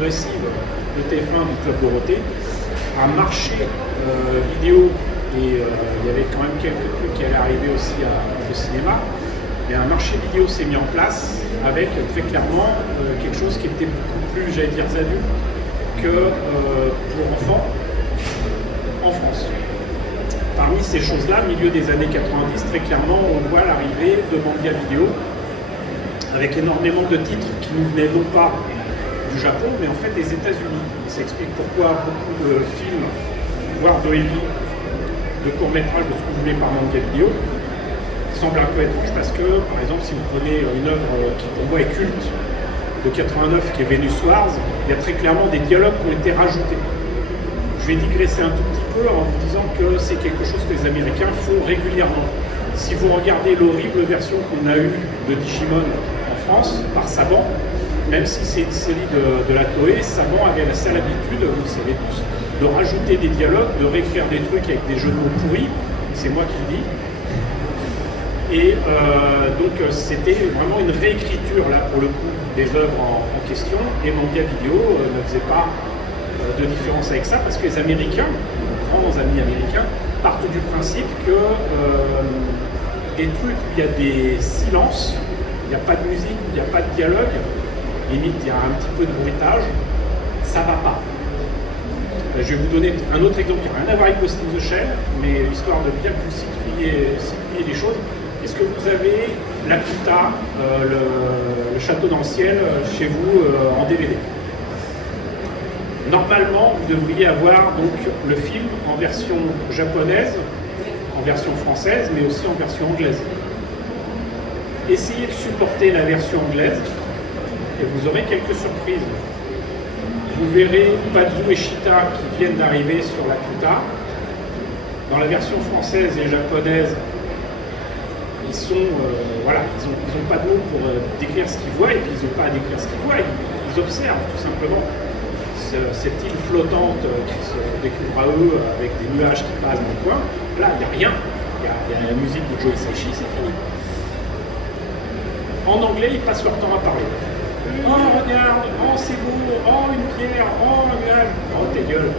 progressive de TF1 du Club Dorothée, un marché vidéo, et il y avait quand même quelques trucs qui allaient arriver aussi au cinéma, mais un marché vidéo s'est mis en place avec très clairement quelque chose qui était beaucoup plus, j'allais dire, adulte que pour enfants en France. Parmi ces choses-là, milieu des années 90, très clairement, on voit l'arrivée de manga vidéo avec énormément de titres qui nous venaient non pas du Japon, mais en fait des États-Unis. Ça explique pourquoi beaucoup de films, voire de courts-métrages de ce que vous voulez par manga vidéo, semble un peu étrange parce que, par exemple, si vous prenez une œuvre qui pour moi est culte de 89, qui est Venus Wars, il y a très clairement des dialogues qui ont été rajoutés. Je vais digresser un tout petit peu en vous disant que c'est quelque chose que les Américains font régulièrement. Si vous regardez l'horrible version qu'on a eue de Digimon en France, par Saban, même si c'est une série de la Toei, Saban avait la sale habitude, vous le savez tous, de rajouter des dialogues, de réécrire des trucs avec des jeux de mots pourris, c'est moi qui le dis. Et donc c'était vraiment une réécriture là pour le coup des œuvres en question, et Manga Vidéo ne faisait pas de différence avec ça, parce que les Américains, grands amis américains, partent du principe que des trucs où il y a des silences, il n'y a pas de musique, il n'y a pas de dialogue, limite il y a un petit peu de bruitage, ça va pas. Je vais vous donner un autre exemple qui n'a rien à voir avec Ghost in the Shell, mais histoire de bien plus situer les choses. Est-ce que vous avez l'Akuta, le château d'Anciel, chez vous en DVD? Normalement, vous devriez avoir donc le film en version japonaise, en version française, mais aussi en version anglaise. Essayez de supporter la version anglaise et vous aurez quelques surprises. Vous verrez Pazu et Shita qui viennent d'arriver sur l'Akuta. Dans la version française et japonaise, ils sont, voilà, ils ont pas de mots pour décrire ce qu'ils voient, et puis ils n'ont pas à décrire ce qu'ils voient, ils observent tout simplement cette île flottante qui se découvre à eux avec des nuages qui passent dans le coin. Là, il n'y a rien, il y a la musique de Joe Hisaishi, c'est fini. En anglais, ils passent leur temps à parler. Oh, regarde, oh, c'est beau, oh, une pierre, oh, un nuage, oh, tes gueules.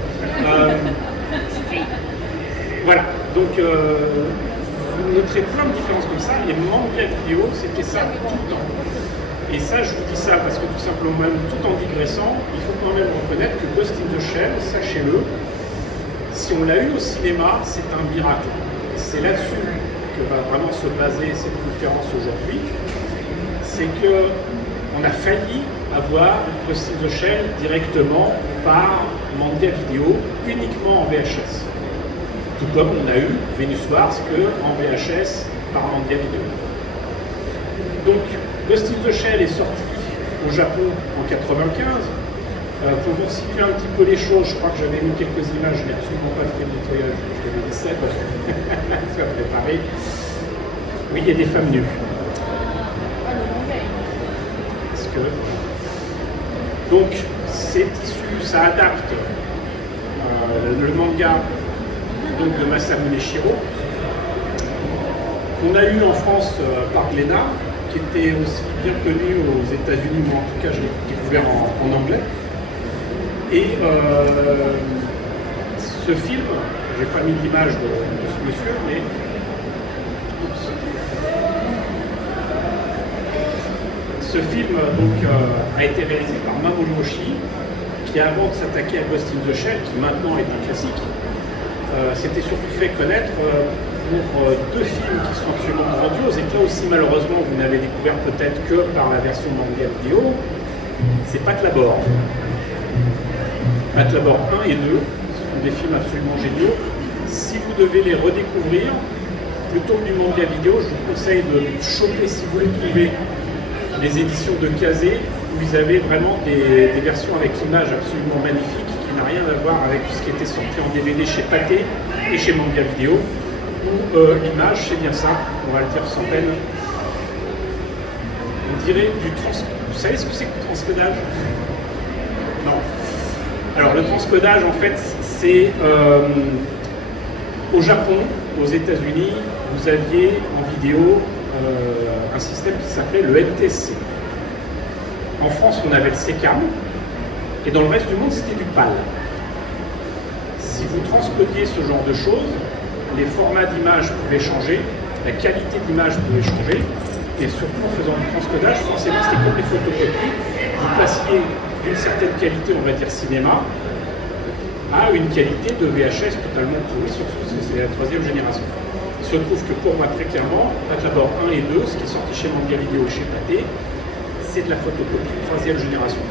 Voilà, donc vous noterez plein de différences comme ça, et manga vidéo, c'était ça tout le temps. Et ça, je vous dis ça parce que tout simplement, même tout en digressant, il faut quand même reconnaître que Ghost in the Shell, sachez-le, si on l'a eu au cinéma, c'est un miracle. C'est là-dessus que va vraiment se baser cette conférence aujourd'hui. C'est qu'on a failli avoir Ghost in the Shell directement par manga vidéo, uniquement en VHS. Tout comme on a eu Venus Wars en VHS par manga vidéo. Donc, Ghost in the Shell est sorti au Japon en 95. Pour vous situer un petit peu les choses, je crois que j'avais mis quelques images, je n'ai absolument pas fait le nettoyage, je l'avais dit ça, ça préparé. Oui, il y a des femmes nues. Parce que... Donc, c'est issu, ça adapte le manga donc, de Masamune Shirow, qu'on a eu en France par Glénat, qui était aussi bien connu aux États-Unis, moi en tout cas je l'ai découvert en anglais. Et ce film, j'ai pas mis l'image de ce monsieur, mais ce film donc, a été réalisé par Mamoru Oshii, qui avant de s'attaquer à Ghost in the Shell, qui maintenant est un classique, s'était surtout fait connaître pour deux films qui sont absolument grandioses, et que là aussi malheureusement vous n'avez découvert peut-être que par la version manga vidéo, c'est Patlabor. Patlabor 1 et 2 sont des films absolument géniaux. Si vous devez les redécouvrir, plutôt que du manga vidéo, je vous conseille de choper, si vous voulez trouver, les éditions de Kazé, où ils avaient vraiment des versions avec l'image absolument magnifique, qui n'a rien à voir avec ce qui était sorti en DVD chez Pathé et chez Manga Vidéo, où l'image, c'est bien ça, on va le dire sans peine, on dirait du Vous savez ce que c'est que le transcodage? Non. Alors le transcodage, en fait, c'est au Japon, aux États-Unis, vous aviez en vidéo un système qui s'appelait le NTSC. En France, on avait le SECAM, Et dans le reste du monde, c'était du PAL. Si vous transcodiez ce genre de choses, les formats d'image pouvaient changer, la qualité d'image pouvait changer, et surtout en faisant du transcodage, forcément c'était comme les photocopies, vous passiez d'une certaine qualité, on va dire cinéma, à une qualité de VHS totalement pourrie, surtout parce que c'est la 3e génération. Il se trouve que pour moi, très clairement, d'abord 1 et 2, ce qui est sorti chez Manga Vidéo et chez Pathé, c'est de la photocopie 3e génération.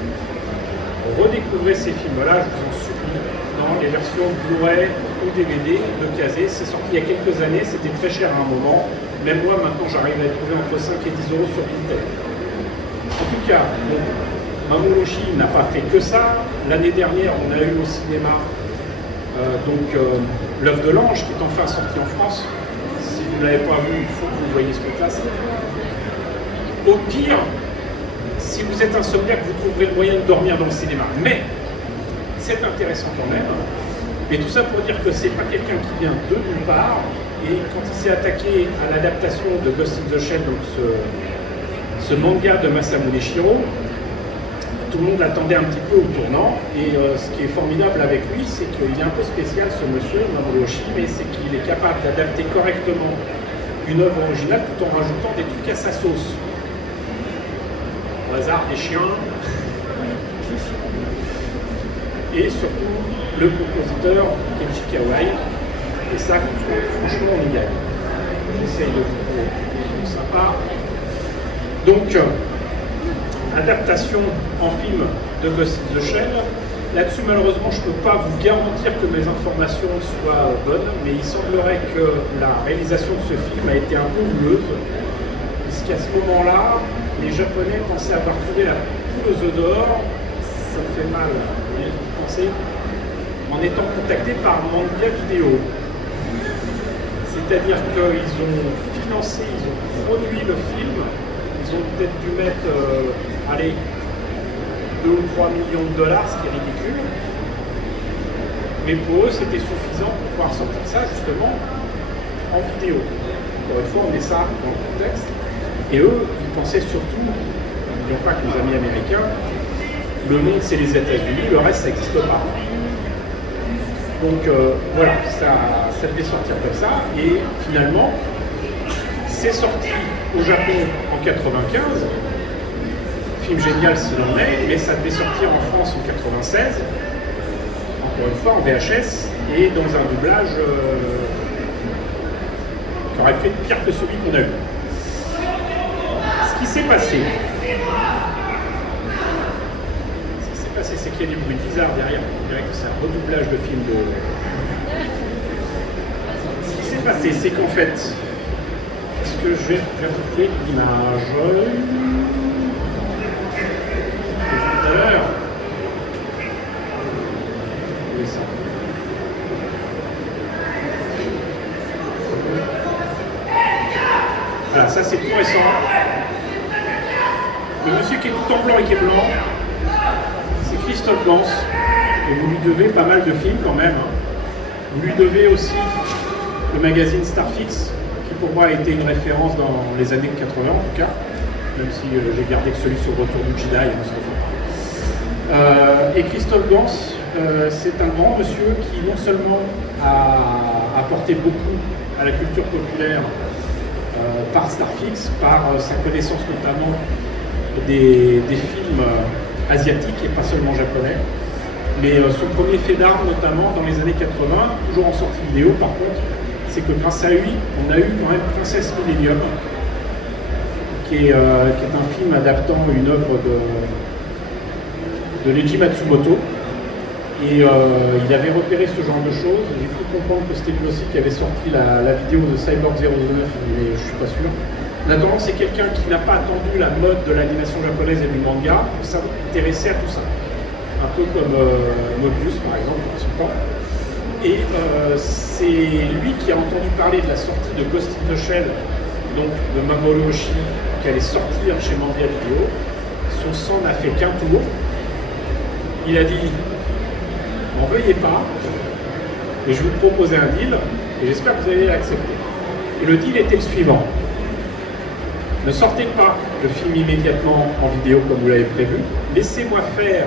Redécouvrez ces films-là, je vous en supplie, dans les versions Blu-ray ou DVD de Kazé. C'est sorti il y a quelques années, c'était très cher à un moment. Même moi, maintenant, j'arrive à les trouver entre 5 et 10 euros sur Vinted. En tout cas, bon, Mamoru Oshii n'a pas fait que ça. L'année dernière, on a eu au cinéma L'œuf de l'ange, qui est enfin sorti en France. Si vous ne l'avez pas vu, il faut que vous voyez ce truc-là. Au pire, si vous êtes insomniaque, vous trouverez le moyen de dormir dans le cinéma. Mais c'est intéressant quand même. Mais tout ça pour dire que c'est pas quelqu'un qui vient de nulle part. Et quand il s'est attaqué à l'adaptation de Ghost in the Shell, donc ce manga de Masamune Shirow, tout le monde l'attendait un petit peu au tournant. Et ce qui est formidable avec lui, c'est qu'il est un peu spécial, ce monsieur, Mamoru Oshii, mais c'est qu'il est capable d'adapter correctement une œuvre originale tout en rajoutant des trucs à sa sauce. Au hasard, des chiens. Et surtout, le compositeur Kenji Kawai. Et ça, franchement, on y gagne. J'essaye de vous trouver sympa. Donc, adaptation en film de Ghost in the Shell. Là-dessus, malheureusement, je ne peux pas vous garantir que mes informations soient bonnes, mais il semblerait que la réalisation de ce film a été un peu houleuse, puisqu'à ce moment-là, les Japonais pensaient avoir trouvé la poule aux œufs d'or. Ça me fait mal, vous pensez, en étant contactés par Manga Vidéo. C'est-à-dire qu'ils ont financé, ils ont produit le film, ils ont peut-être dû mettre, 2 ou 3 millions de dollars, ce qui est ridicule. Mais pour eux, c'était suffisant pour pouvoir sortir ça, justement, en vidéo. Encore une fois, on met ça dans le contexte. Et eux, ils pensaient surtout, n'oublions pas que nos amis américains, le monde c'est les États-Unis, le reste ça n'existe pas. Donc voilà, ça devait sortir comme ça, et finalement, c'est sorti au Japon en 95, film génial s'il en est, mais ça devait sortir en France en 96, encore une fois en VHS, et dans un doublage qui aurait pu être pire que celui qu'on a eu. Ce qui s'est passé, c'est qu'il y a des bruits bizarres derrière, on dirait que c'est un redoublage de film de... Ce qui s'est passé, c'est qu'en fait, est-ce que je vais rajouter l'image tout à l'heure? Oui, ça. Voilà, ça c'est tout récent. Le monsieur qui est tout en blanc et qui est blanc, c'est Christophe Gans, et vous lui devez pas mal de films quand même. Vous lui devez aussi le magazine Starfix, qui pour moi a été une référence dans les années 80 en tout cas, même si j'ai gardé que celui sur le retour du Jedi, on se refait pas. Et Christophe Gans, c'est un grand monsieur qui non seulement a apporté beaucoup à la culture populaire par Starfix, par sa connaissance notamment des films asiatiques et pas seulement japonais, mais son premier fait d'armes notamment dans les années 80, toujours en sortie vidéo par contre, c'est que grâce à lui, on a eu quand même Princesse Millennium, qui est un film adaptant une œuvre de Leiji Matsumoto, et il avait repéré ce genre de choses. J'ai cru comprendre que c'était lui aussi qui avait sorti la vidéo de Cyborg 009, mais je suis pas sûr. En attendant, c'est quelqu'un qui n'a pas attendu la mode de l'animation japonaise et du manga pour s'intéresser à tout ça. Un peu comme Mobius, par exemple, en son temps. Et c'est lui qui a entendu parler de la sortie de Ghost in the Shell, donc de Mamoru Oshii, qui allait sortir chez Manga Vidéo. Son sang n'a fait qu'un tour. Il a dit, n'en veuillez pas, mais je vais vous proposer un deal, et j'espère que vous allez l'accepter. Et le deal était le suivant. Ne sortez pas le film immédiatement en vidéo comme vous l'avez prévu. Laissez-moi faire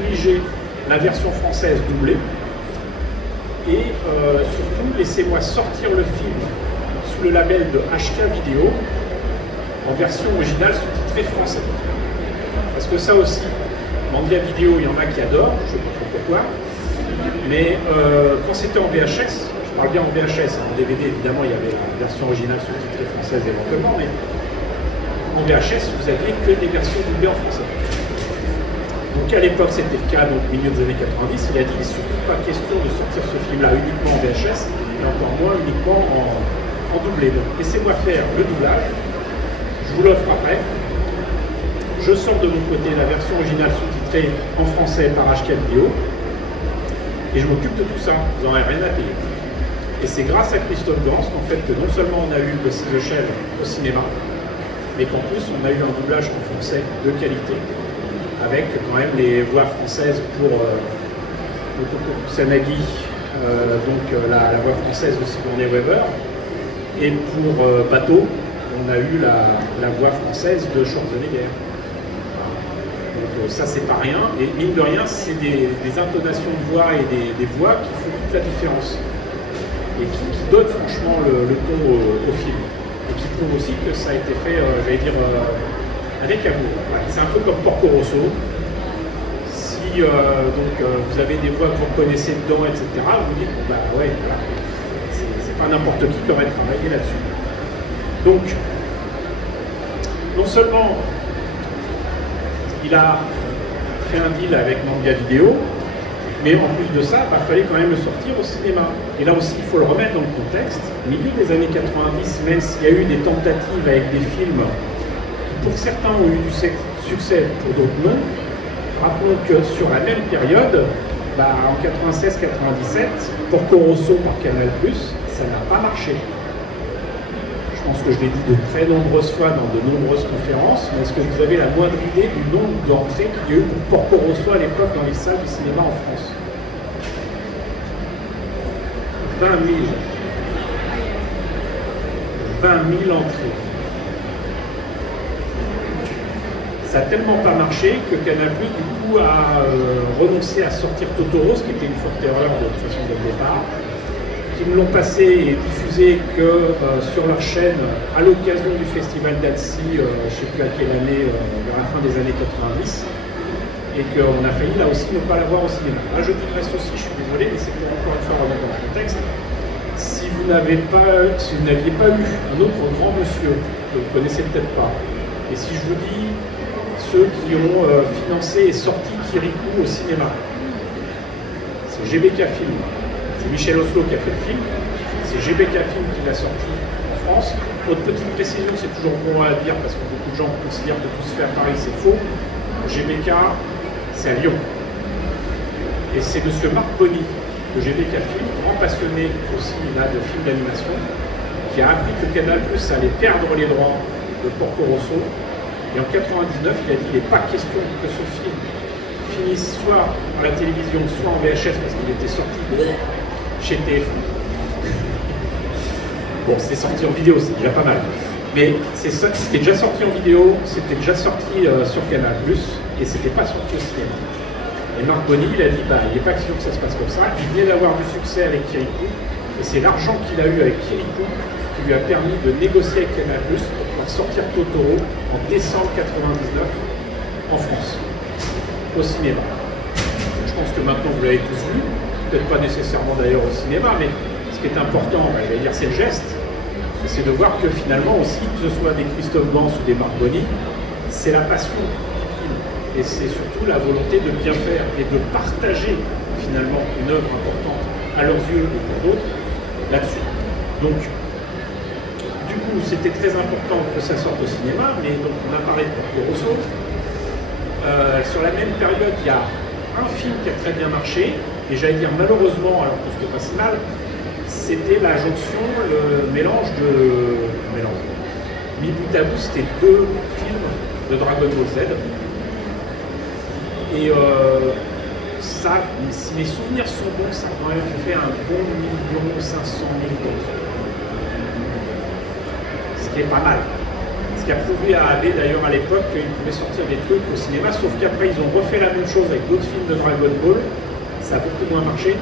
dirigez la version française doublée. Et surtout, laissez-moi sortir le film sous le label de HK Vidéo en version originale sous-titrée français. Parce que ça aussi, Mandia Vidéo, il y en a qui adorent, je ne sais pas pourquoi. Mais quand c'était en VHS, je parle bien en VHS, en DVD évidemment il y avait la version originale sous-titrée française éventuellement, mais en VHS vous aviez que des versions doublées en français. Donc à l'époque c'était le cas, donc milieu des années 90, il a dit il n'est surtout pas question de sortir ce film-là uniquement en VHS, et encore moins uniquement en doublé. Donc laissez-moi faire le doublage, je vous l'offre après. Je sors de mon côté la version originale sous-titrée en français par HK Vidéo, et je m'occupe de tout ça, vous n'aurez rien à payer. Et c'est grâce à Christophe Gans qu'en fait que non seulement on a eu le Cible Chèvre au cinéma, mais qu'en plus on a eu un doublage en français de qualité, avec quand même les voix françaises pour Kusanagi, la voix française de Sigourney Weaver, et pour Bateau, on a eu la voix française de Schwarzenegger. Donc ça c'est pas rien, et mine de rien c'est des intonations de voix et des voix qui font toute la différence et qui donnent franchement le ton au film et qui prouvent aussi que ça a été fait, j'allais dire, avec amour. Ouais, c'est un peu comme Porco Rosso. Si vous avez des voix que vous reconnaissez dedans, etc., vous vous dites bah ouais, voilà, c'est pas n'importe qui qui aurait travaillé là-dessus. Donc non seulement il a fait un deal avec Mandia Vidéo, mais en plus de ça, il fallait quand même le sortir au cinéma. Et là aussi, il faut le remettre dans le contexte. Au milieu des années 90, même s'il y a eu des tentatives avec des films qui, pour certains, ont eu du succès, pour d'autres non, rappelons que sur la même période, en 96-97, pour Corosso par Canal+, ça n'a pas marché. Je pense que je l'ai dit de très nombreuses fois dans de nombreuses conférences, mais est-ce que vous avez la moindre idée du nombre d'entrées qu'il y a eu pour Porco Rosso à l'époque dans les salles du cinéma en France? 20 000. 20 000 entrées. Ça n'a tellement pas marché que Canal+, du coup, a renoncé à sortir Totoro, ce qui était une forte erreur de toute façon dès le départ. Ils ne l'ont passé et diffusé que sur leur chaîne à l'occasion du festival d'Annecy, je ne sais plus à quelle année, vers la fin des années 90, et qu'on a failli là aussi ne pas l'avoir au cinéma. Là je digresse aussi, je suis désolé, mais c'est pour encore une fois remettre dans le contexte. Si vous n'aviez pas eu un autre grand monsieur que vous ne connaissez peut-être pas, et si je vous dis ceux qui ont financé et sorti Kirikou au cinéma, c'est GBK Film. C'est Michel Oslo qui a fait le film, c'est GBK Film qui l'a sorti en France. Autre petite précision, c'est toujours bon à dire parce que beaucoup de gens considèrent que tout se fait à Paris, c'est faux. GBK, c'est à Lyon. Et c'est monsieur Marc Bonny de GBK Film, grand passionné aussi là, de films d'animation, qui a appris que Canal+ allait perdre les droits de Porco Rosso. Et en 99, il a dit qu'il n'est pas question que ce film finisse soit à la télévision, soit en VHS parce qu'il était sorti chez TF1. Bon, c'était sorti en vidéo, c'est déjà pas mal. Mais c'était déjà sorti en vidéo, c'était déjà sorti sur Canal+, et c'était pas sorti au cinéma. Et Marc Bonny, il a dit, il n'est pas question que ça se passe comme ça. Il venait d'avoir du succès avec Kirikou, et c'est l'argent qu'il a eu avec Kirikou qui lui a permis de négocier avec Canal+ pour pouvoir sortir Totoro en décembre 99 en France, au cinéma. Je pense que maintenant vous l'avez tous vu. Peut-être pas nécessairement d'ailleurs au cinéma, mais ce qui est important, je vais dire, c'est le geste. C'est de voir que finalement aussi, que ce soit des Christophe Gans ou des Marc Bonny, c'est la passion qui prime. Et c'est surtout la volonté de bien faire et de partager finalement une œuvre importante à leurs yeux et pour d'autres là-dessus. Donc, du coup, c'était très important que ça sorte au cinéma, mais donc on a parlé de Porco Rosso. Sur la même période, il y a un film qui a très bien marché, et j'allais dire malheureusement, alors que c'était pas si mal, c'était la jonction, le mélange de... Mi bout à bout, c'était 2 films de Dragon Ball Z. Et ça, si mes souvenirs sont bons, ça a quand même fait un bon 1 500 000 d'entrées. Ce qui est pas mal. Ce qui a prouvé à AB d'ailleurs à l'époque qu'ils pouvaient sortir des trucs au cinéma, sauf qu'après ils ont refait la même chose avec d'autres films de Dragon Ball. Ça a beaucoup moins marché.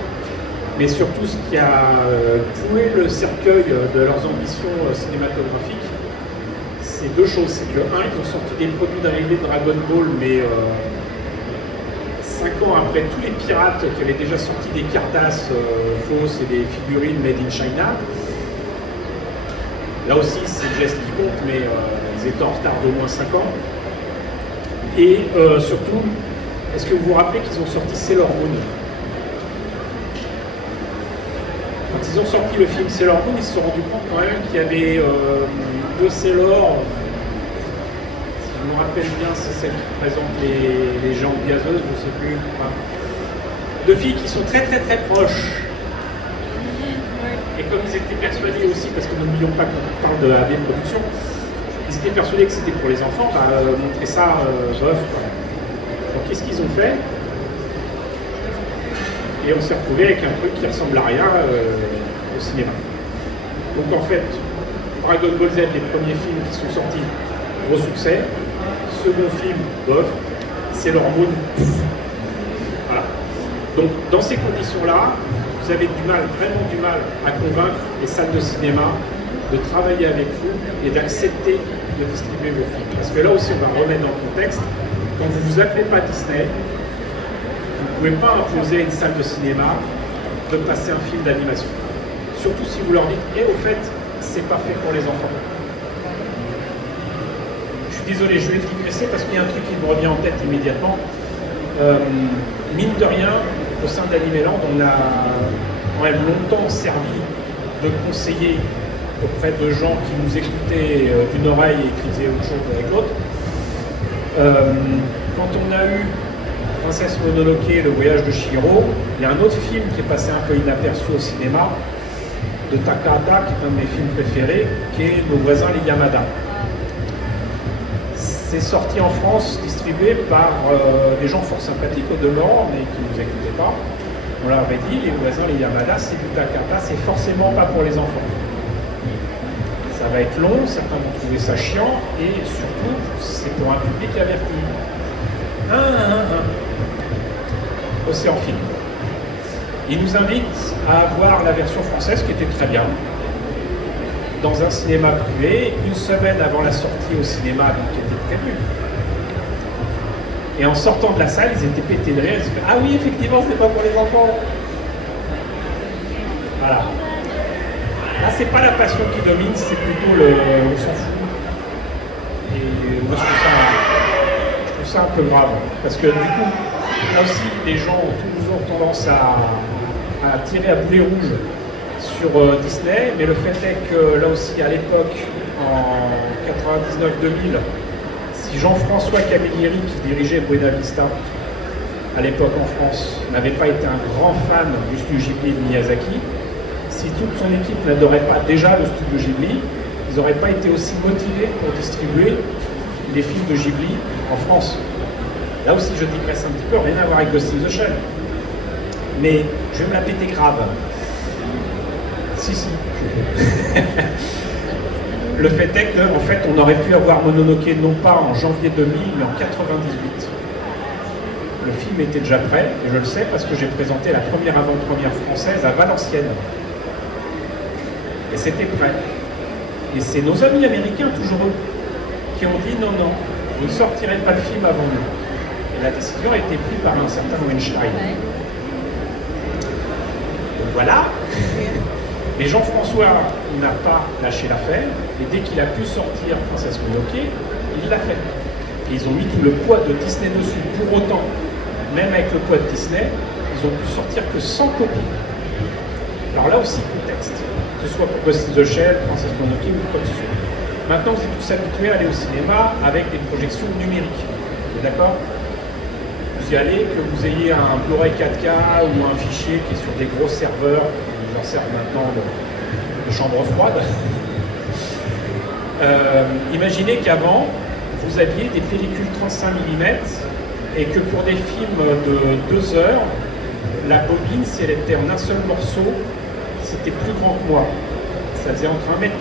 Mais surtout, ce qui a cloué le cercueil de leurs ambitions cinématographiques, c'est deux choses. C'est que, un, ils ont sorti des produits dérivés de Dragon Ball, mais 5 ans après tous les pirates qui avaient déjà sorti des cartasses fausses et des figurines made in China. Là aussi, c'est le geste qui compte, mais ils étaient en retard d'au moins 5 ans. Et surtout, est-ce que vous vous rappelez qu'ils ont sorti Sailor Moon? Quand ils ont sorti le film Sailor Moon, ils se sont rendus compte quand même qu'il y avait deux Sailor. Si je me rappelle bien, c'est celle qui présente les jambes gazeuses, je ne sais plus. Enfin, deux filles qui sont très proches. Et comme ils étaient persuadés aussi, parce que n'oublions pas qu'on parle de AB Production, ils étaient persuadés que c'était pour les enfants, montrer ça bof. Donc qu'est-ce qu'ils ont fait? Et on s'est retrouvé avec un truc qui ressemble à rien au cinéma. Donc en fait, Dragon Ball Z, les premiers films qui sont sortis, gros succès. Second film, bof. Sailor Moon, voilà. Donc dans ces conditions-là, vous avez vraiment du mal à convaincre les salles de cinéma de travailler avec vous et d'accepter de distribuer vos films. Parce que là aussi, on va remettre dans le contexte, quand vous ne vous appelez pas Disney, vous ne pouvez pas imposer à une salle de cinéma de passer un film d'animation. Surtout si vous leur dites, au fait, c'est pas fait pour les enfants. Je suis désolé, je vais le digresser parce qu'il y a un truc qui me revient en tête immédiatement. Mine de rien, au sein d'Animeland, on a quand même longtemps servi de conseiller auprès de gens qui nous écoutaient d'une oreille et qui faisaient autre chose avec l'autre. Quand on a eu Princesse Mononoke, le voyage de Chihiro, il y a un autre film qui est passé un peu inaperçu au cinéma, de Takahata, qui est un de mes films préférés, qui est Nos voisins les Yamada. C'est sorti en France, distribué par des gens fort sympathiques au demeurant, mais qui ne nous écoutaient pas. On leur avait dit, les voisins les Yamada, c'est du Takahata, c'est forcément pas pour les enfants. Ça va être long, certains vont trouver ça chiant, et surtout, c'est pour un public averti. Océan Film. Il nous invite à voir la version française qui était très bien, dans un cinéma privé, une semaine avant la sortie au cinéma, donc qui était prévue. Et en sortant de la salle, ils étaient pétés de rire, ils se disaient, ah oui, effectivement, c'est pas pour les enfants. Voilà. Là, c'est pas la passion qui domine, c'est plutôt le on s'en fout. Et moi, je trouve ça un peu grave, parce que du coup, là aussi, les gens ont toujours tendance à tirer à boulet rouge sur Disney, mais le fait est que là aussi, à l'époque, en 99-2000, si Jean-François Camilleri, qui dirigeait Buena Vista à l'époque en France, n'avait pas été un grand fan du studio Ghibli de Miyazaki, si toute son équipe n'adorait pas déjà le studio Ghibli, ils n'auraient pas été aussi motivés pour distribuer les films de Ghibli en France. Là aussi, je digresse un petit peu, rien à voir avec Ghost in the Shell. Mais je vais me la péter grave. Si. Le fait est qu'en fait, on aurait pu avoir Mononoke non pas en janvier 2000, mais en 98. Le film était déjà prêt, et je le sais parce que j'ai présenté la première avant-première française à Valenciennes. Et c'était prêt. Et c'est nos amis américains, toujours eux, qui ont dit non, vous ne sortirez pas le film avant nous. Et la décision a été prise par un certain Weinstein. Donc voilà. Mais Jean-François n'a pas lâché l'affaire, et dès qu'il a pu sortir Princesse Mononoke, il l'a fait. Et ils ont mis tout le poids de Disney dessus. Pour autant, même avec le poids de Disney, ils ont pu sortir que 100 copies. Alors là aussi, contexte. Que ce soit pour Ghost in the Shell, Princesse Mononoke ou quoi que ce soit. Maintenant, vous êtes tous habitués à aller au cinéma avec des projections numériques. D'accord ? Vous y allez, que vous ayez un Blu-ray 4K ou un fichier qui est sur des gros serveurs, qui vous en servent maintenant de chambre froide. Imaginez qu'avant, vous aviez des pellicules 35 mm et que pour des films de 2 heures, la bobine, si elle était en un seul morceau, c'était plus grand que moi. Ça faisait entre 1,80 m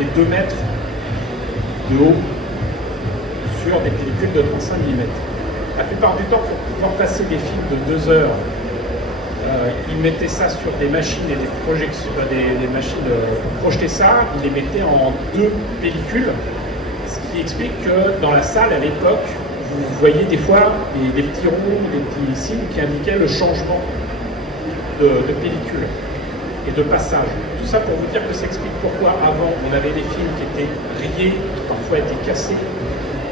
et 2 mètres de haut sur des pellicules de 35 mm. La plupart du temps, pour pouvoir passer des films de 2 heures, ils mettaient ça sur des machines et des projections, des machines pour projeter ça, ils les mettaient en 2 pellicules, ce qui explique que dans la salle à l'époque, vous voyez des fois des petits ronds, des petits signes qui indiquaient le changement de pellicule et de passage. Tout ça pour vous dire que ça explique pourquoi avant on avait des films qui étaient rayés, qui parfois étaient cassés,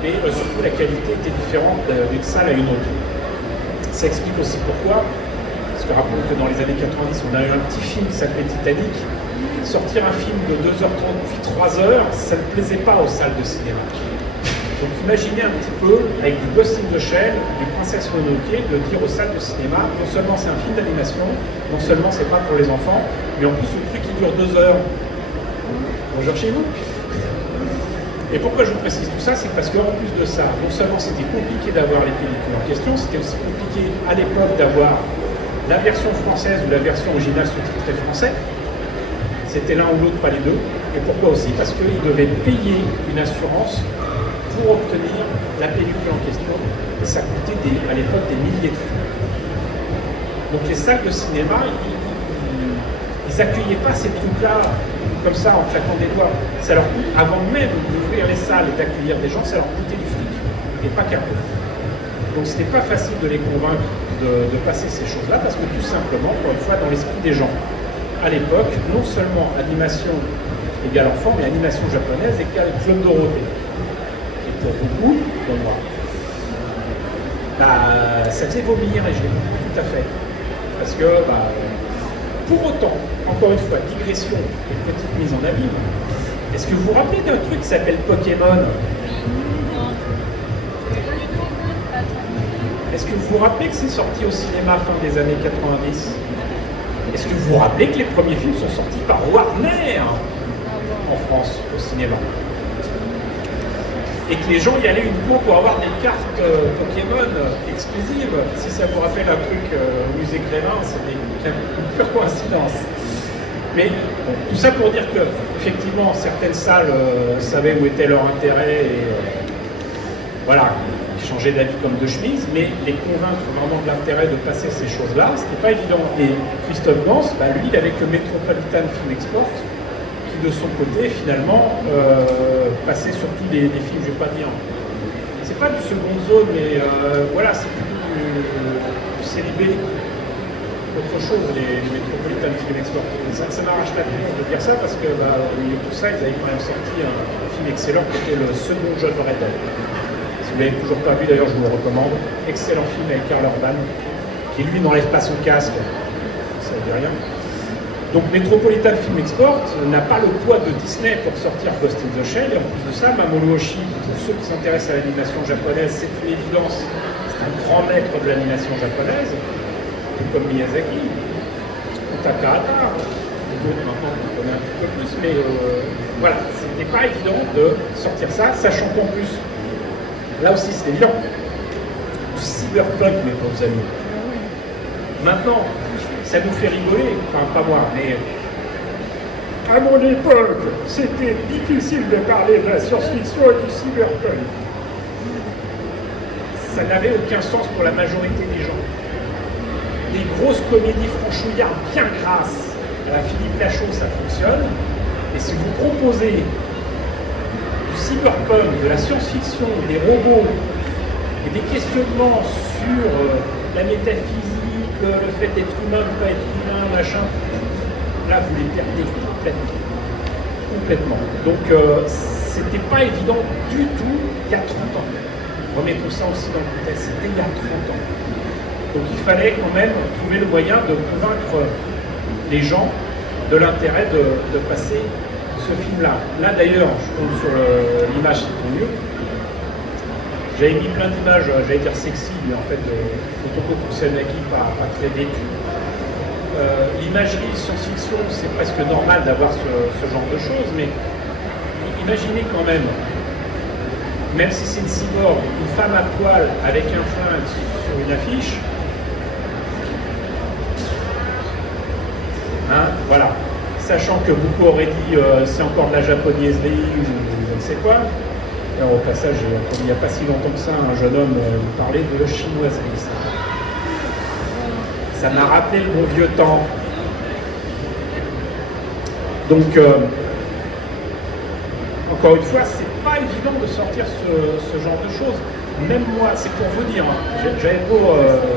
mais surtout la qualité était différente d'une salle à une autre. Ça explique aussi pourquoi, parce que rappelons que dans les années 90, on a eu un petit film qui s'appelait Titanic. Sortir un film de 2h30 puis 3h, ça ne plaisait pas aux salles de cinéma. Donc imaginez un petit peu, avec du Ghost in the Shell, du Princesse Mononoke, de dire aux salles de cinéma, non seulement c'est un film d'animation, non seulement c'est pas pour les enfants, mais en plus le truc qui dure 2 heures. Bonjour chez vous. Et pourquoi je vous précise tout ça, c'est parce qu'en plus de ça, non seulement c'était compliqué d'avoir les pellicules en question, c'était aussi compliqué à l'époque d'avoir la version française ou la version originale sous-titrée français. C'était l'un ou l'autre, pas les deux. Et pourquoi aussi? Parce qu'ils devaient payer une assurance pour obtenir la pellicule en question, et ça coûtait à l'époque des milliers de francs. Donc les salles de cinéma, ils n'accueillaient pas ces trucs-là comme ça en claquant des doigts. Ça leur coûte, avant même d'ouvrir les salles et d'accueillir des gens, ça leur coûtait du fric, et pas qu'un peu. Donc c'était pas facile de les convaincre de passer ces choses-là, parce que tout simplement, encore une fois, dans l'esprit des gens, à l'époque, non seulement animation égale enfant, mais animation japonaise égale Club Dorothée. Pour beaucoup, pour moi, ça faisait vomir et je l'ai compris tout à fait. Parce que, pour autant, encore une fois, digression et petite mise en abîme, est-ce que vous vous rappelez d'un truc qui s'appelle Pokémon? Est-ce que vous vous rappelez que c'est sorti au cinéma fin des années 90? Est-ce que vous vous rappelez que les premiers films sont sortis par Warner en France, au cinéma? Et que les gens y allaient uniquement pour avoir des cartes Pokémon exclusives. Si ça vous rappelle un truc au musée Grévin, c'était une pure coïncidence. Mais bon, tout ça pour dire que, effectivement, certaines salles savaient où était leur intérêt et voilà, ils changeaient d'avis comme de chemise, mais les convaincre vraiment de l'intérêt de passer ces choses-là, c'était pas évident. Et Christophe Gans, lui, il avait que Metropolitan Film Export, de son côté, finalement, passer surtout des films, je ne vais pas dire, c'est pas du second zone, mais voilà, c'est plutôt du série B, autre chose, les Metropolitan Film Export. Ça m'arrache la tête de dire ça, parce que au milieu de tout ça, ils avaient quand même sorti un film excellent qui était le second John Red. Si vous l'avez toujours pas vu, d'ailleurs, je vous le recommande. Excellent film avec Karl Urban, qui lui n'enlève pas son casque, ça ne dit rien. Donc Metropolitan Film Export n'a pas le poids de Disney pour sortir Ghost in the Shell, et en plus de ça, Mamoru Oshii, pour ceux qui s'intéressent à l'animation japonaise, c'est une évidence, c'est un grand maître de l'animation japonaise, tout comme Miyazaki, ou Takahata, maintenant on connaît un petit peu plus, mais voilà, ce n'était pas évident de sortir ça, sachant qu'en plus, là aussi c'est évident, du cyberpunk, mes pauvres amis. Maintenant, ça nous fait rigoler, enfin pas moi, mais à mon époque, c'était difficile de parler de la science-fiction et du cyberpunk. Ça n'avait aucun sens pour la majorité des gens. Des grosses comédies franchouillardes bien grasses à la Philippe Lachaud, ça fonctionne. Et si vous proposez du cyberpunk, de la science-fiction, des robots et des questionnements sur la métaphysique, le fait d'être humain, de ne pas être humain, machin, là vous les perdez complètement. Donc c'était pas évident du tout il y a 30 ans. Remettons ça aussi dans le contexte, c'était il y a 30 ans. Donc il fallait quand même trouver le moyen de convaincre les gens de l'intérêt de passer ce film-là. Là d'ailleurs, je compte sur l'image qui est mieux. J'avais mis plein d'images, j'allais dire sexy, mais en fait, Otoko Kusanagi, pas très vêtu. L'imagerie science-fiction, c'est presque normal d'avoir ce genre de choses, mais imaginez quand même si c'est une cyborg, une femme à poil avec un flingue sur une affiche, voilà. Sachant que beaucoup auraient dit c'est encore de la japonaiserie ou je ne sais quoi. Alors, au passage, il n'y a pas si longtemps que ça, un jeune homme me parlait de chinoiserie. Ça m'a rappelé le bon vieux temps. Donc, encore une fois, c'est pas évident de sortir ce genre de choses. Même moi, c'est pour vous dire, j'avais beau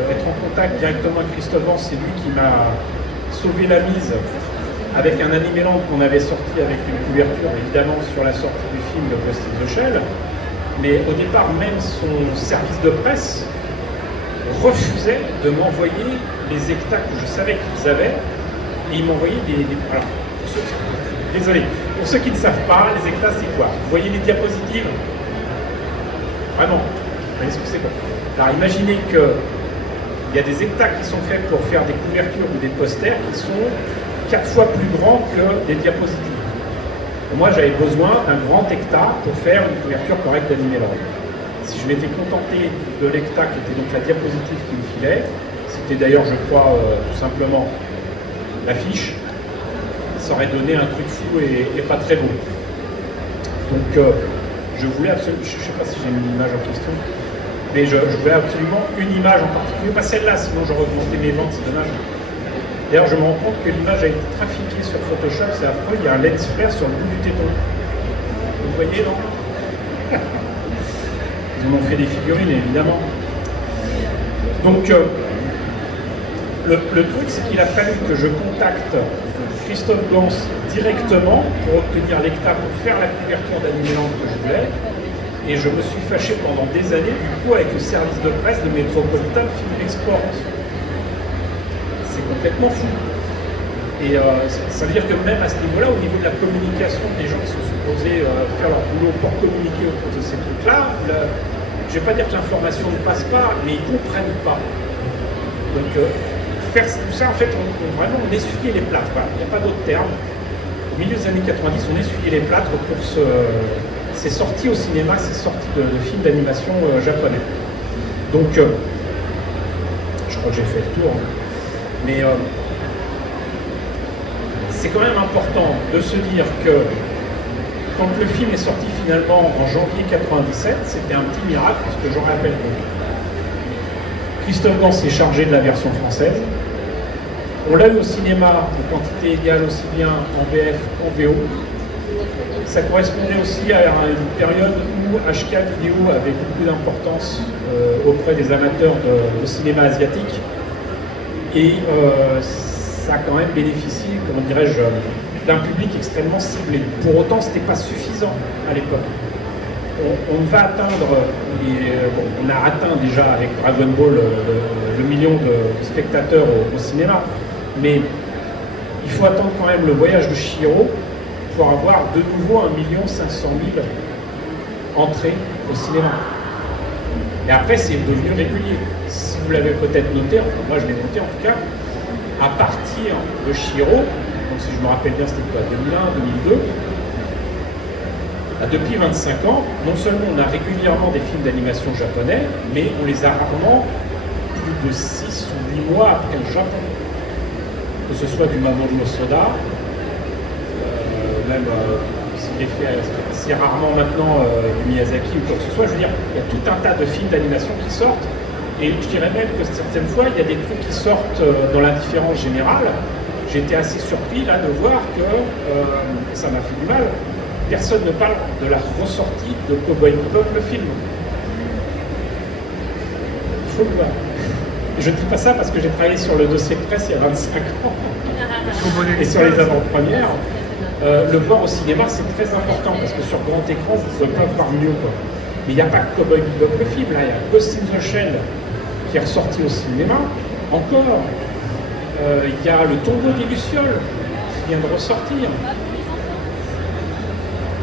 être en contact directement avec Christophe Gans, c'est lui qui m'a sauvé la mise avec un animéland qu'on avait sorti avec une couverture, évidemment, sur la sortie du film de Ghost in the Shell. Mais au départ, même son service de presse refusait de m'envoyer les hectares que je savais qu'ils avaient. Et ils m'envoyaient alors, désolé, pour ceux qui ne savent pas, les hectares, c'est quoi? Vous voyez les diapositives? Vraiment, vous voyez ce que c'est quoi? Alors imaginez qu'il y a des hectares qui sont faits pour faire des couvertures ou des posters qui sont 4 fois plus grands que des diapositives. Et moi, j'avais besoin d'un grand hectare pour faire une couverture correcte d'Animéland. Si je m'étais contenté de l'hectare qui était donc la diapositive qui me filait, c'était d'ailleurs, je crois, tout simplement l'affiche, ça aurait donné un truc fou et pas très beau. Donc, je voulais absolument, je ne sais pas si j'ai une image en question, mais je voulais absolument une image en particulier, pas celle-là, sinon j'aurais augmenté mes ventes, c'est dommage. D'ailleurs, je me rends compte que l'image a été trafiquée sur Photoshop, c'est affreux, il y a un lens flare sur le bout du téton. Vous voyez, non? Ils en ont fait des figurines, évidemment. Donc, le truc, c'est qu'il a fallu que je contacte Christophe Gans directement pour obtenir l'hectare pour faire la couverture d'Animéland que je voulais. Et je me suis fâché pendant des années, du coup, avec le service de presse de Metropolitan Film Export. C'est complètement fou. Et ça veut dire que même à ce niveau-là, au niveau de la communication des gens qui sont supposés faire leur boulot pour communiquer autour de ces trucs-là, je ne vais pas dire que l'information ne passe pas, mais ils ne comprennent pas. Donc, faire tout ça, en fait, vraiment, on essuyait les plâtres. Voilà. Il n'y a pas d'autre terme. Au milieu des années 90, on essuyait les plâtres pour ces sorties au cinéma, ces sorties de films d'animation japonais. Donc, je crois que j'ai fait le tour. Hein. Mais c'est quand même important de se dire que quand le film est sorti finalement en janvier 97, c'était un petit miracle, parce que j'en rappelle donc. Christophe Gans s'est chargé de la version française. On l'a eu au cinéma en quantité égale aussi bien en VF qu'en VO. Ça correspondait aussi à une période où HK Vidéo avait beaucoup d'importance auprès des amateurs de cinéma asiatique. Et ça a quand même bénéficié, comment dirais-je, d'un public extrêmement ciblé. Pour autant, ce n'était pas suffisant à l'époque. On va atteindre, on a atteint déjà avec Dragon Ball le million de spectateurs au cinéma, mais il faut attendre quand même le voyage de Chihiro pour avoir de nouveau 1 500 000 entrées au cinéma. Et après, c'est devenu régulier. Si vous l'avez peut-être noté, enfin, moi je l'ai noté en tout cas, à partir de Chihiro, donc si je me rappelle bien, c'était quoi, 2001, 2002, depuis 25 ans, non seulement on a régulièrement des films d'animation japonais, mais on les a rarement plus de 6 ou 8 mois après le Japon. Que ce soit du Mamoru Hosoda, même s'il est fait assez rarement maintenant du Miyazaki ou quoi que ce soit, je veux dire, il y a tout un tas de films d'animation qui sortent, et je dirais même que certaines fois, il y a des trucs qui sortent dans l'indifférence générale. J'étais assez surpris là de voir que, ça m'a fait du mal, personne ne parle de la ressortie de Cowboy Bebop, le film. Il faut le voir. Et je ne dis pas ça parce que j'ai travaillé sur le dossier de presse il y a 25 ans et sur les avant-premières. Le voir au cinéma, c'est très important parce que sur grand écran, vous ne pouvez pas voir mieux, quoi. Mais il n'y a pas que Cowboy Bebop, le film. Là, il y a Ghost in the Shell qui est ressorti au cinéma. Encore, il y a Le Tombeau des Lucioles qui vient de ressortir.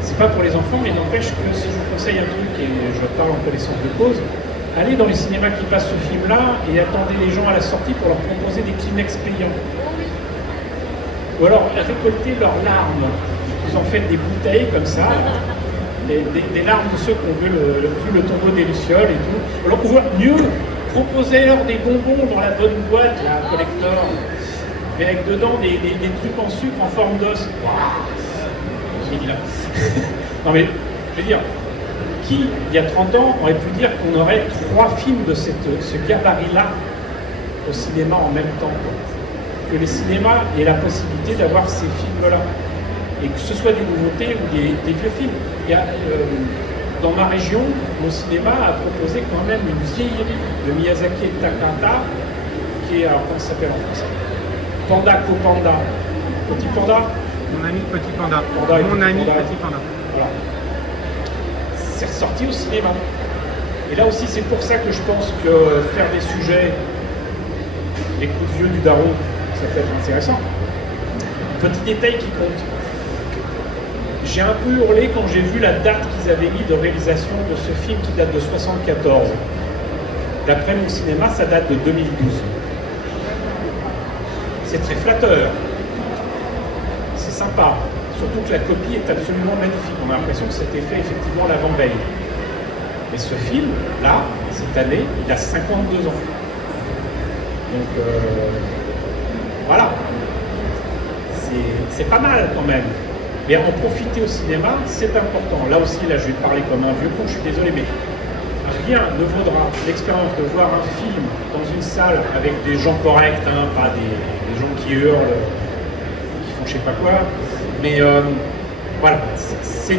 C'est pas pour les enfants, mais n'empêche que si je vous conseille un truc, et je parle en connaissance de cause, allez dans les cinémas qui passent ce film-là et attendez les gens à la sortie pour leur proposer des Kleenex payants. Ou alors récoltez leurs larmes. Vous en faites des bouteilles comme ça, des larmes de ceux qui ont vu le Tombeau des Lucioles et tout. Alors mieux, proposez-leur des bonbons dans la bonne boîte, la collector, mais avec dedans des trucs en sucre en forme d'os. Waouh. Là. Non mais, je veux dire, Qui, il y a 30 ans, aurait pu dire qu'on aurait 3 films de ce gabarit-là au cinéma en même temps, que les cinémas aient la possibilité d'avoir ces films-là, et que ce soit des nouveautés ou des vieux films. Il y a, dans ma région, mon cinéma a proposé quand même une vieillerie de Miyazaki et Takahata, qui est, alors comment ça s'appelle en français, Panda Copanda, Petit Panda. Mon ami Petit Panda. Mon ami Petit Panda. Voilà. C'est ressorti au cinéma. Et là aussi, c'est pour ça que je pense que faire des sujets, les coups de vieux du daron, ça peut être intéressant. Petit détail qui compte. J'ai un peu hurlé quand j'ai vu la date qu'ils avaient mis de réalisation de ce film qui date de 1974. D'après mon cinéma, ça date de 2012. C'est très flatteur. C'est sympa. Surtout que la copie est absolument magnifique. On a l'impression que c'était fait effectivement l'avant-veille. Mais ce film, là, cette année, il a 52 ans. Donc, voilà. C'est pas mal quand même. Mais en profiter au cinéma, c'est important. Là aussi, là, je vais parler comme un vieux con, je suis désolé, mais rien ne vaudra l'expérience de voir un film dans une salle avec des gens corrects, hein, pas des gens qui hurlent, qui font je sais pas quoi. Mais voilà, c'est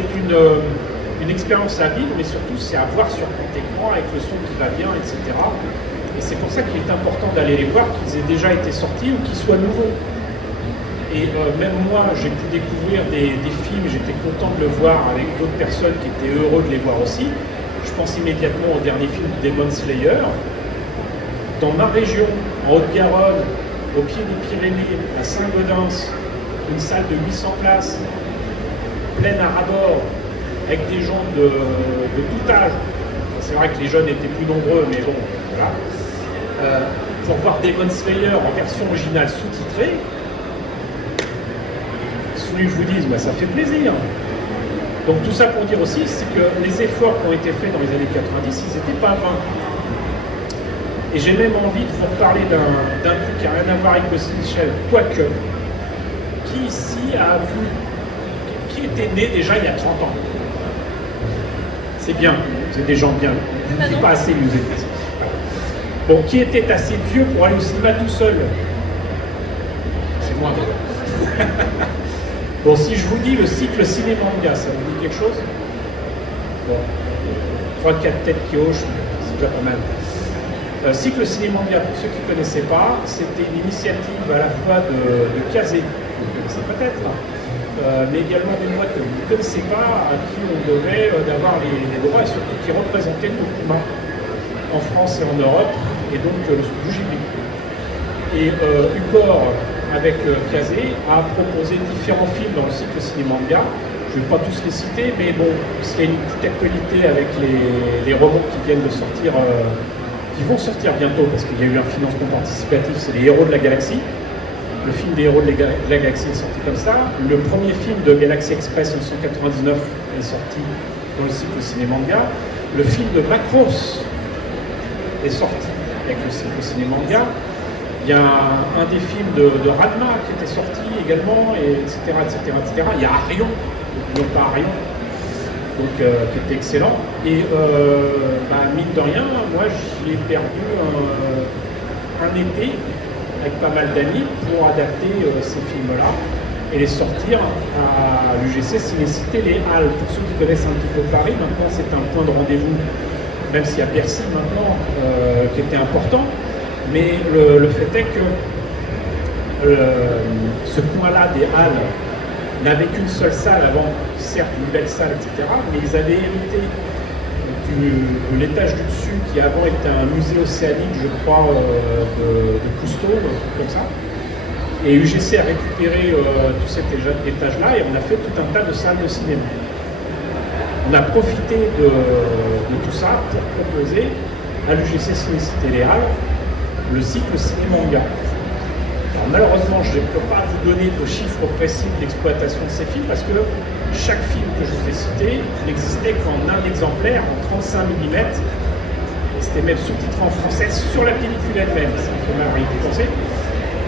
une expérience à vivre, mais surtout c'est à voir sur grand écran avec le son qui va bien, etc. Et c'est pour ça qu'il est important d'aller les voir, qu'ils aient déjà été sortis ou qu'ils soient nouveaux. Et même moi, j'ai pu découvrir des films, j'étais content de le voir avec d'autres personnes qui étaient heureux de les voir aussi. Je pense immédiatement au dernier film de Demon Slayer. Dans ma région, en Haute-Garonne, au pied des Pyrénées, à Saint-Gaudens, une salle de 800 places, pleine à ras-bord, avec des gens de tout âge. C'est vrai que les jeunes étaient plus nombreux, mais bon, voilà. Pour voir Demon Slayer en version originale sous-titrée, celui que je vous dise, bah, ça fait plaisir. Donc tout ça pour dire aussi, c'est que les efforts qui ont été faits dans les années 90, ils n'étaient pas vains. Et j'ai même envie de vous reparler d'un truc qui n'a rien à voir avec le Michel, quoique, qui ici a vu, qui était né déjà il y a 30 ans. C'est bien, c'est des gens bien, qui pas assez usés. Bon, qui était assez vieux pour aller au cinéma tout seul. C'est moi. Bon, si je vous dis le cycle ciné-manga, ça vous dit quelque chose? Bon, 3-4 têtes qui hochent, c'est déjà pas mal. Cycle ciné-manga, pour ceux qui ne connaissaient pas, c'était une initiative à la fois de Kazé, vous connaissez peut-être, mais également d'une boîte que vous ne connaissez pas, à qui on devait d'avoir les droits et surtout qui représentait Tokuma en France et en Europe, et donc le Ghibli. Et Ucor, avec Kazé, a proposé différents films dans le cycle ciné-manga. Je ne vais pas tous les citer, mais bon, il y a une petite actualité avec les romans qui viennent de sortir, qui vont sortir bientôt, parce qu'il y a eu un financement participatif, c'est les Héros de la Galaxie. Le film des Héros de la Galaxie est sorti comme ça. Le premier film de Galaxy Express 1999 est sorti dans le cycle ciné-manga. Le film de Macross est sorti avec le cycle ciné-manga. Il y a un des films de Ranma qui était sorti également, etc., etc., etc. Il y a Arion, non pas Arion, donc, qui était excellent. Et mine de rien, moi j'y ai perdu un été avec pas mal d'amis pour adapter ces films-là et les sortir à l'UGC Ciné-Cité Les Halles. Pour ceux qui connaissent un petit peu Paris, maintenant c'est un point de rendez-vous, même s'il y a Bercy maintenant, qui était important. Mais le fait est que ce coin-là des Halles n'avait qu'une seule salle avant, certes une belle salle, etc., mais ils avaient hérité de l'étage du dessus qui avant était un musée océanique, je crois, de Cousteau, un truc comme ça. Et UGC a récupéré tout cet étage-là et on a fait tout un tas de salles de cinéma. On a profité de tout ça pour proposer à l'UGC Ciné-Cité Les Halles le cycle ciné-manga. Alors malheureusement, je ne peux pas vous donner de chiffres précis de l'exploitation de ces films parce que chaque film que je vous ai cité n'existait qu'en un exemplaire, en 35 mm. C'était même sous-titré en français sur la pellicule elle-même. Ça me fait mal rien y penser.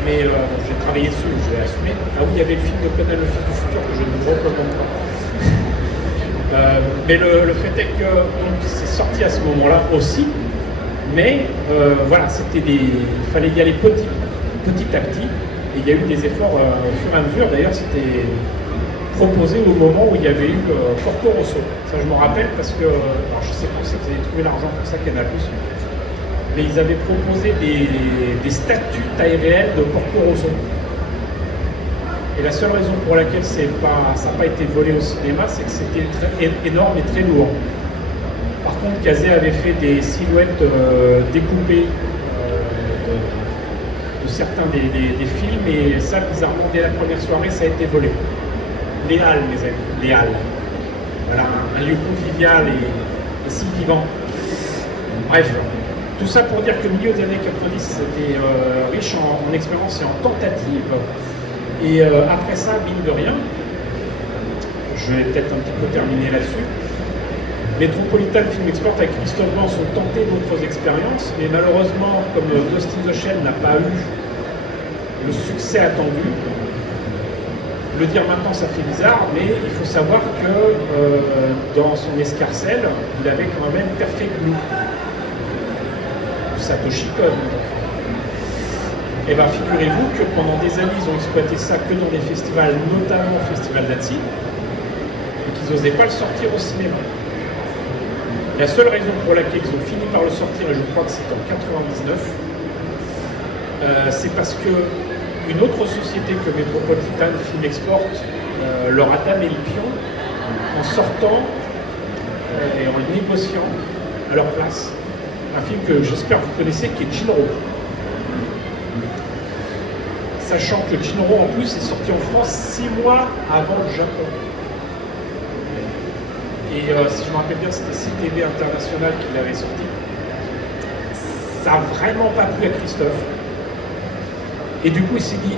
Mais j'ai travaillé dessus, je l'ai assumé. Ah oui, il y avait le film de Conan le Fils du futur que je ne vous recommande pas. Mais le fait est que c'est sorti à ce moment-là aussi. Mais voilà, il fallait y aller petit à petit. Et il y a eu des efforts au fur et à mesure. D'ailleurs, c'était proposé au moment où il y avait eu Porco Rosso. Ça, je me rappelle parce que, alors, je sais pas si vous avez trouvé l'argent pour ça, Canal+, mais ils avaient proposé des statues taille réelle de Porco Rosso. Et la seule raison pour laquelle ça n'a pas été volé au cinéma, c'est que c'était énorme et très lourd. Par contre, Cazé avait fait des silhouettes découpées de certains des films, et ça, bizarrement, dès la première soirée, ça a été volé. Les Halles, mes amis, les Halles. Voilà, un lieu convivial et si vivant. Bref, tout ça pour dire que le milieu des années 90, c'était riche en expériences et en tentatives. Et après ça, mine de rien, je vais peut-être un petit peu terminer là-dessus, Metropolitan Film Export avec Christophe Gans ont tenté d'autres expériences, mais malheureusement, comme Ghost in the Shell n'a pas eu le succès attendu, le dire maintenant ça fait bizarre, mais il faut savoir que dans son escarcelle, il avait quand même Perfect Blue, Satoshi Kon. Et bien figurez-vous que pendant des années, ils ont exploité ça que dans des festivals, notamment le Festival d'Annecy, et qu'ils n'osaient pas le sortir au cinéma. La seule raison pour laquelle ils ont fini par le sortir, et je crois que c'est en 99, c'est parce que une autre société que Metropolitan Film Export leur a damé le pion en sortant et en négociant à leur place un film que j'espère que vous connaissez, qui est Jinro. Sachant que Jinro en plus est sorti en France 6 mois avant le Japon. Et si je me rappelle bien, c'était CTV International qui l'avait sorti. Ça n'a vraiment pas plu à Christophe. Et du coup, il s'est dit,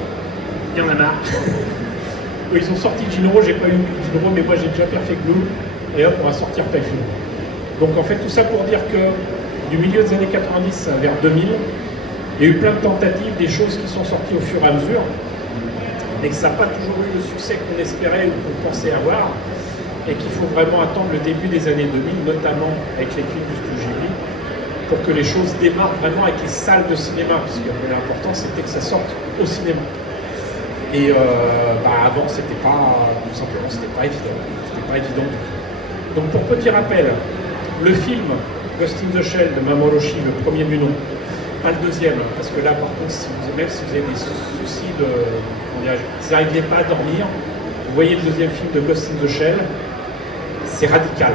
il y en a marre. Ils ont sorti Jinro, j'ai pas eu Jinro, mais moi j'ai déjà Perfect Blue. Et hop, on va sortir Perfect Blue. Donc en fait, tout ça pour dire que du milieu des années 90 vers 2000, il y a eu plein de tentatives, des choses qui sont sorties au fur et à mesure, et que ça n'a pas toujours eu le succès qu'on espérait ou qu'on pensait avoir, et qu'il faut vraiment attendre le début des années 2000, notamment avec les films du Studio Ghibli, pour que les choses démarrent vraiment avec les salles de cinéma, parce que l'important c'était que ça sorte au cinéma. Et avant, c'était pas, tout simplement, c'était pas évident. C'était pas évident. Donc pour petit rappel, le film Ghost in the Shell de Mamoru Oshii, le premier du nom, pas le deuxième, parce que là par contre, même si vous avez des soucis de, si vous n'arriviez pas à dormir, vous voyez le deuxième film de Ghost in the Shell, c'est radical.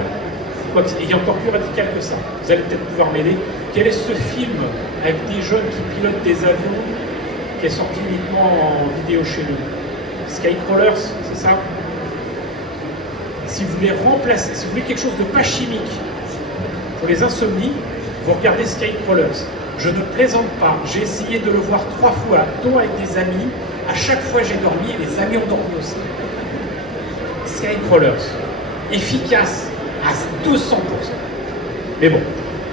Il y a encore plus radical que ça. Vous allez peut-être pouvoir m'aider. Quel est ce film avec des jeunes qui pilotent des avions qui est sorti uniquement en vidéo chez nous? Skycrawlers, c'est ça? Si vous voulez remplacer, si vous voulez quelque chose de pas chimique pour les insomnies, vous regardez Skycrawlers. Je ne plaisante pas, j'ai essayé de le voir 3 fois, dont avec des amis. À chaque fois j'ai dormi et les amis ont dormi aussi. Skycrawlers, efficace à 200%. Mais bon,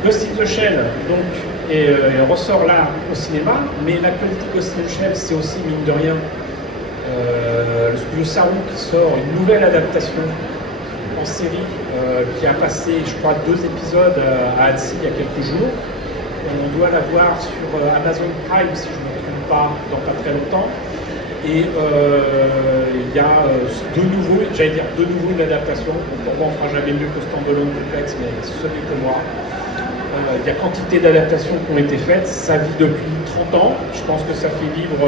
Ghost in the Shell donc, ressort là au cinéma, mais l'actualité de Ghost in the Shell, c'est aussi, mine de rien, le studio Saru qui sort une nouvelle adaptation en série qui a passé, je crois, 2 épisodes à Annecy il y a quelques jours. On doit la voir sur Amazon Prime, si je ne me trompe pas, dans pas très longtemps. Et il y a de nouveau une adaptation. Donc, pour moi, on ne fera jamais mieux que Standalone Complex, mais ce n'est que moi. Il y a quantité d'adaptations qui ont été faites. Ça vit depuis 30 ans. Je pense que ça fait vivre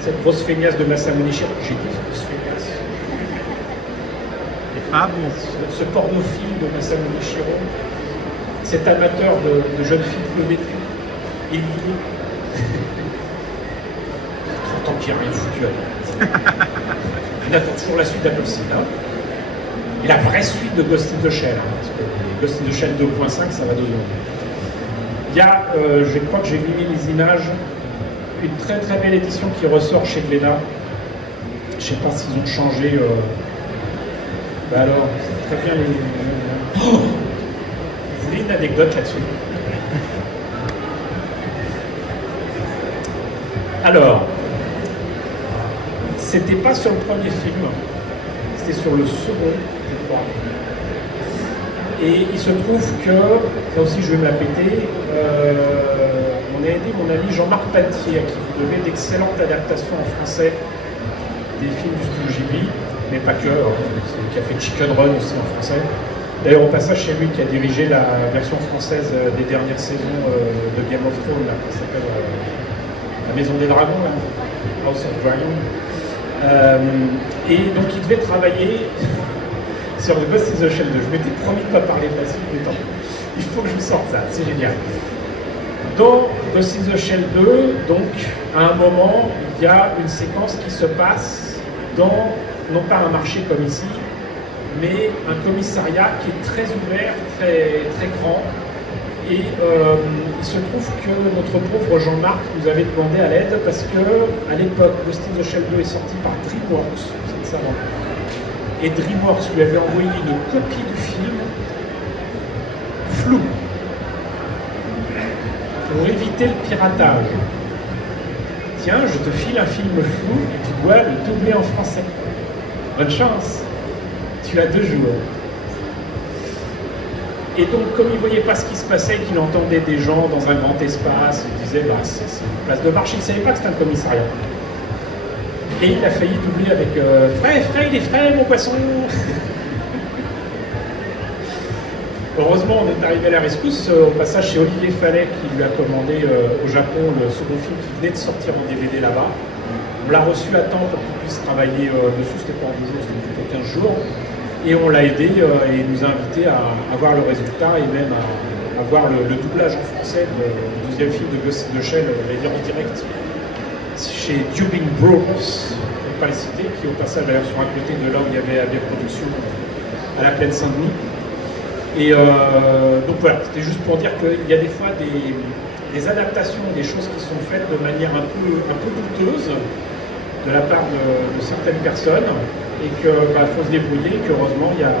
cette grosse feignasse de Masamune Shirow. J'ai dit grosse feignasse. Ah bon. Ce pornophile de Masamune Shirow, cet amateur de jeunes filles peu vêtues, et liées. 30 ans qu'il n'y a rien foutu à lui. On attend toujours la suite d'Apple Seed. Et la vraie suite de Ghost in the Shell. Parce que Ghost in the Shell 2.5, ça va 2 ans. Il y a, je crois que j'ai mis les images, une très très belle édition qui ressort chez Glénat. Je ne sais pas s'ils ont changé. Alors, c'est très bien les. Oh, vous voulez une anecdote là-dessus? Alors, c'était pas sur le premier film, c'était sur le second, je crois. Et il se trouve que, ça aussi je vais me la péter, on a aidé mon ami Jean-Marc Pantier, à qui vous devez d'excellentes adaptations en français des films du studio Ghibli, mais pas que, qui a fait Chicken Run aussi en français. D'ailleurs, au passage, c'est lui qui a dirigé la version française des dernières saisons de Game of Thrones, là, qui s'appelle La Maison des Dragons, là, House of Dragon. Et donc, il devait travailler sur The Ghost in the Shell 2. Je m'étais promis de ne pas parler de la suite, mais tant. Il faut que je vous sorte ça, c'est génial. Dans Ghost in the Shell 2, donc, à un moment, il y a une séquence qui se passe dans, non pas un marché comme ici, mais un commissariat qui est très ouvert, très, très grand. Et il se trouve que notre pauvre Jean-Marc nous avait demandé à l'aide parce que, à l'époque, Ghost in the Shell 2 est sorti par DreamWorks, c'est ça, non ? Et DreamWorks lui avait envoyé une copie du film floue pour éviter le piratage. Tiens, je te file un film flou et tu dois le doubler en français. Bonne chance, tu as 2 jours. Et donc, comme il ne voyait pas ce qui se passait, qu'il entendait des gens dans un grand espace, il disait bah, c'est une place de marché, il ne savait pas que c'était un commissariat. Et il a failli doubler avec frais, il est frais, mon poisson. Heureusement, on est arrivé à la rescousse. Au passage, c'est Olivier Fallet qui lui a commandé au Japon le second film qui venait de sortir en DVD là-bas. On l'a reçu à temps pour qu'il puisse travailler dessus, c'était pas en 2 jours, c'était plutôt 15 jours. Et on l'a aidé et il nous a invités à voir le résultat et même à voir le doublage en français du 2e film de Ghost in the Shell, en direct, chez Dubing Brothers, je ne vais pas les citer, qui au passage d'ailleurs sont à côté de là où il y avait AB Productions à la Plaine Saint-Denis. Et donc voilà, c'était juste pour dire qu'il y a des fois des adaptations, des choses qui sont faites de manière un peu douteuse de la part de certaines personnes, et qu'il faut se débrouiller, et qu'heureusement il y a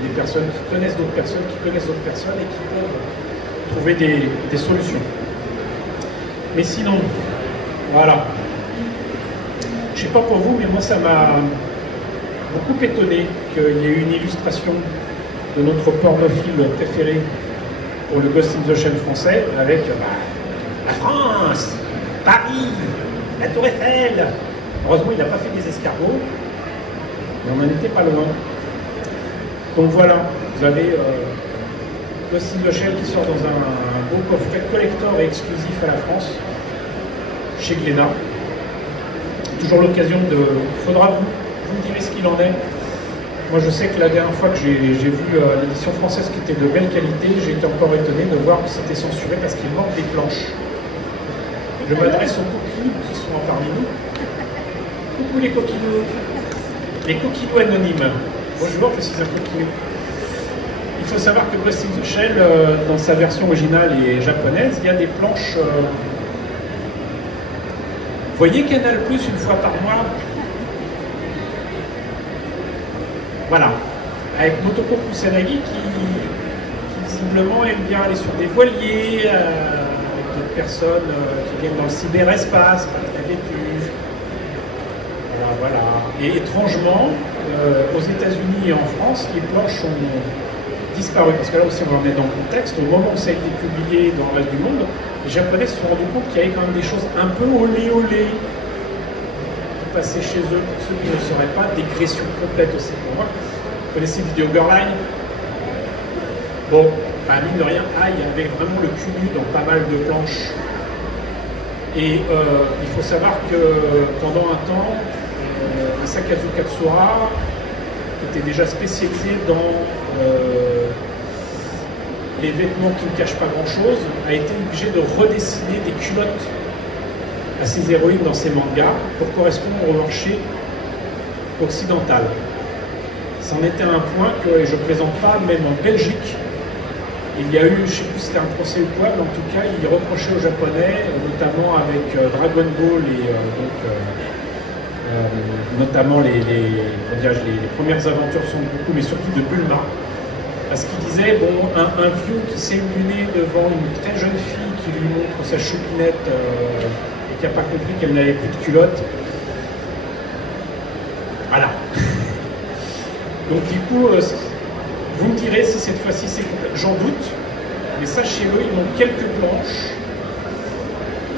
des personnes qui connaissent d'autres personnes, qui connaissent d'autres personnes et qui peuvent trouver des solutions. Mais sinon, voilà. Je ne sais pas pour vous, mais moi ça m'a beaucoup étonné qu'il y ait eu une illustration de notre pornophile préféré pour le Ghost in the Shell français, avec la France, Paris, la Tour Eiffel. Heureusement, il n'a pas fait des escargots, mais on n'en était pas loin. Donc voilà, vous avez Ghost in the Shell qui sort dans un beau coffret collector et exclusif à la France, chez Glénat. Toujours l'occasion de... Faudra vous me direz ce qu'il en est. Moi, je sais que la dernière fois que j'ai vu l'édition française qui était de belle qualité, j'ai été encore étonné de voir que c'était censuré parce qu'il manque des planches. Je m'adresse aux coquinous qui sont parmi nous. Coucou les coquinous. Les coquinous anonymes. Bonjour, je suis un coquinou. Il faut savoir que Ghost in the Shell, dans sa version originale et japonaise, il y a des planches... Vous voyez Canal+, une fois par mois. Voilà, avec Motoko Kusanagi qui visiblement aime bien aller sur des voiliers, avec d'autres personnes qui viennent dans le cyberespace, pas très vêtues. Voilà. Et étrangement, aux États-Unis et en France, les planches ont disparu. Parce que là aussi, on va remettre dans le contexte. Au moment où ça a été publié dans le reste du monde, les Japonais se sont rendus compte qu'il y avait quand même des choses un peu olé qui passaient chez eux. Pour ceux qui ne le sauraient pas, dégression complète aussi pour moi. Vous connaissez Video Girl Eye? Bon, mine de rien, il y avait vraiment le cul nu dans pas mal de planches. Et il faut savoir que pendant un temps, Masakazu Katsura, qui était déjà spécialisé dans les vêtements qui ne cachent pas grand-chose, a été obligé de redessiner des culottes à ses héroïnes dans ses mangas pour correspondre au marché occidental. C'en était un point que, et je ne plaisante pas, même en Belgique, il y a eu, je ne sais plus si c'était un procès ou quoi, mais en tout cas, il reprochait aux Japonais, notamment avec Dragon Ball et notamment les premières aventures Son Goku, mais surtout de Bulma, parce qu'il disait, bon, un vieux qui s'est illuminé devant une très jeune fille qui lui montre sa choupinette et qui n'a pas compris qu'elle n'avait plus de culotte. Voilà. Donc du coup, Vous me direz si cette fois-ci c'est complet. J'en doute, mais sachez-le, ils ont quelques planches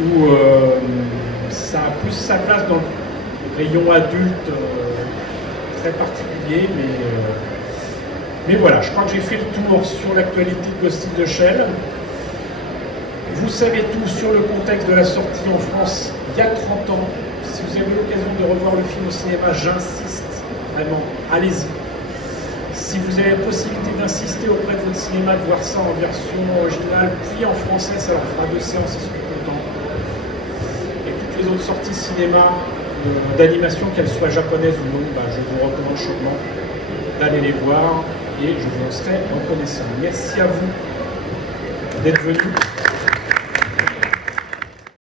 où ça a plus sa place dans le rayon adulte très particulier, mais voilà, je crois que j'ai fait le tour sur l'actualité de Ghost in the Shell. Vous savez tout sur le contexte de la sortie en France il y a 30 ans. Si vous avez l'occasion de revoir le film au cinéma, j'insiste vraiment, allez-y. Si vous avez la possibilité d'insister auprès de votre cinéma, de voir ça en version originale, puis en français, ça leur fera 2 séances, ils seront contents. Et toutes les autres sorties cinéma d'animation, qu'elles soient japonaises ou non, je vous recommande chaudement d'aller les voir et je vous en serai reconnaissant. Merci à vous d'être venus.